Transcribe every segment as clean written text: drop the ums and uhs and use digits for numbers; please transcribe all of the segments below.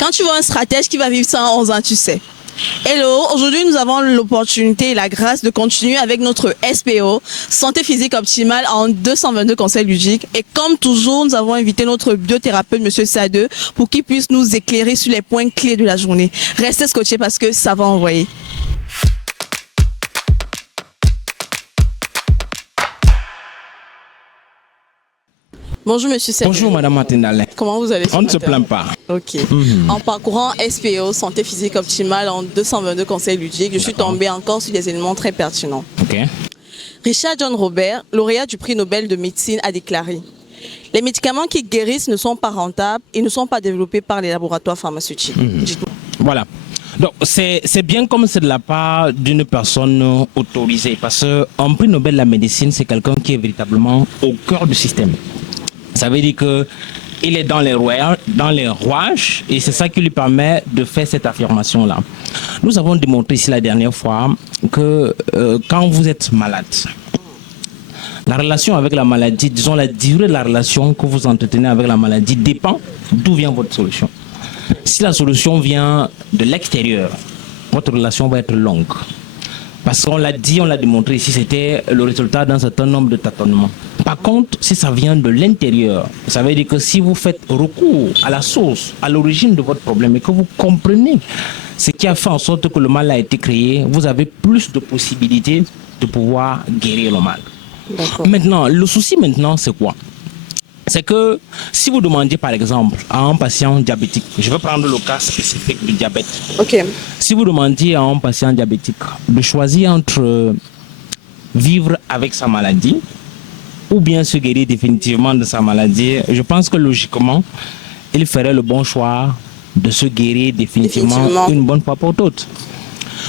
Quand tu vois un stratège qui va vivre 111 ans, tu sais. Hello, aujourd'hui nous avons l'opportunité et la grâce de continuer avec notre SPO, Santé physique optimale en 222 conseils ludiques. Et comme toujours, nous avons invité notre biothérapeute, Monsieur Sade, pour qu'il puisse nous éclairer sur les points clés de la journée. Restez scotchés parce que ça va envoyer. Bonjour Monsieur Sade. Bonjour Madame Matinale. Comment vous allez? On ne se plaint pas. Ok. En parcourant SPO, Santé physique optimale en 222 conseils ludiques, je suis tombée encore sur des éléments très pertinents. Ok. Richard John Robert, lauréat du prix Nobel de médecine, a déclaré: les médicaments qui guérissent ne sont pas rentables et ne sont pas développés par les laboratoires pharmaceutiques. Dites-moi. Voilà. Donc c'est bien comme c'est de la part d'une personne autorisée, parce qu'un prix Nobel de la médecine, c'est quelqu'un qui est véritablement au cœur du système. Ça veut dire que il est dans les rouages et c'est ça qui lui permet de faire cette affirmation-là. Nous avons démontré ici la dernière fois que quand vous êtes malade, la relation avec la maladie, disons la durée de la relation que vous entretenez avec la maladie dépend d'où vient votre solution. Si la solution vient de l'extérieur, votre relation va être longue. Parce qu'on l'a dit, on l'a démontré ici, c'était le résultat d'un certain nombre de tâtonnements. Par contre, si ça vient de l'intérieur, ça veut dire que si vous faites recours à la source, à l'origine de votre problème et que vous comprenez ce qui a fait en sorte que le mal a été créé, vous avez plus de possibilités de pouvoir guérir le mal. Maintenant, le souci maintenant, c'est quoi? C'est que si vous demandiez par exemple à un patient diabétique, je vais prendre le cas spécifique du diabète. Ok. Si vous demandiez à un patient diabétique de choisir entre vivre avec sa maladie ou bien se guérir définitivement de sa maladie, je pense que logiquement, il ferait le bon choix de se guérir définitivement une bonne fois pour toutes.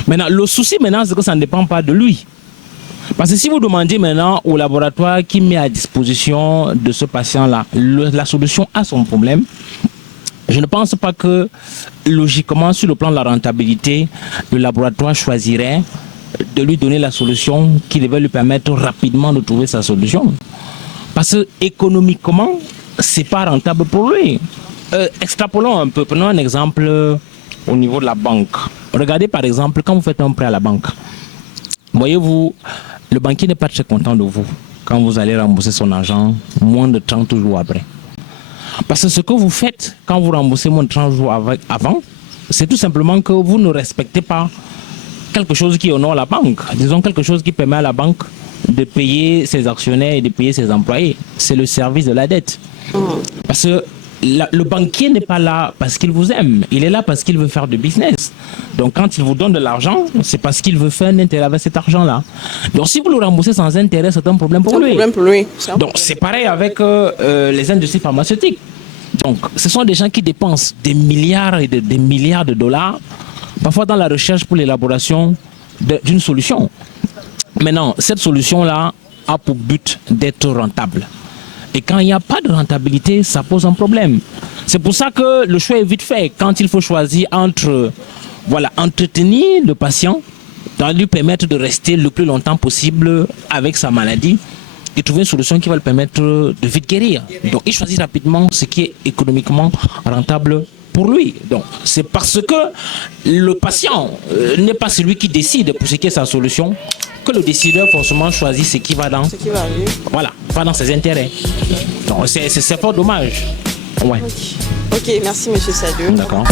Maintenant, le souci maintenant, c'est que ça ne dépend pas de lui. Parce que si vous demandez maintenant au laboratoire qui met à disposition de ce patient-là la solution à son problème, je ne pense pas que logiquement, sur le plan de la rentabilité, le laboratoire choisirait de lui donner la solution qui devait lui permettre rapidement de trouver sa solution. Parce que économiquement, c'est pas rentable pour lui. Extrapolons un peu, prenons un exemple au niveau de la banque. Regardez par exemple, quand vous faites un prêt à la banque, voyez-vous, le banquier n'est pas très content de vous quand vous allez rembourser son argent moins de 30 jours après. Parce que ce que vous faites quand vous remboursez moins de 30 jours avant, c'est tout simplement que vous ne respectez pas quelque chose qui honore la banque. Disons quelque chose qui permet à la banque de payer ses actionnaires et de payer ses employés. C'est le service de la dette. Parce que le banquier n'est pas là parce qu'il vous aime. Il est là parce qu'il veut faire du business. Donc quand il vous donne de l'argent, c'est parce qu'il veut faire un intérêt avec cet argent-là. Donc si vous le remboursez sans intérêt, c'est un problème pour lui. Donc c'est pareil avec les industries pharmaceutiques. Donc ce sont des gens qui dépensent des milliards et des milliards de dollars, parfois dans la recherche pour l'élaboration d'une solution. Maintenant, cette solution-là a pour but d'être rentable. Et quand il n'y a pas de rentabilité, ça pose un problème. C'est pour ça que le choix est vite fait. Quand il faut choisir entre entretenir le patient, lui permettre de rester le plus longtemps possible avec sa maladie et trouver une solution qui va le permettre de vite guérir. Donc il choisit rapidement ce qui est économiquement rentable pour lui. Donc c'est parce que le patient n'est pas celui qui décide pour ce qui est sa solution que le décideur forcément choisit ce qui va dans pas dans ses intérêts. Donc c'est fort dommage. Ouais. Ok, merci Monsieur Sadieu. D'accord.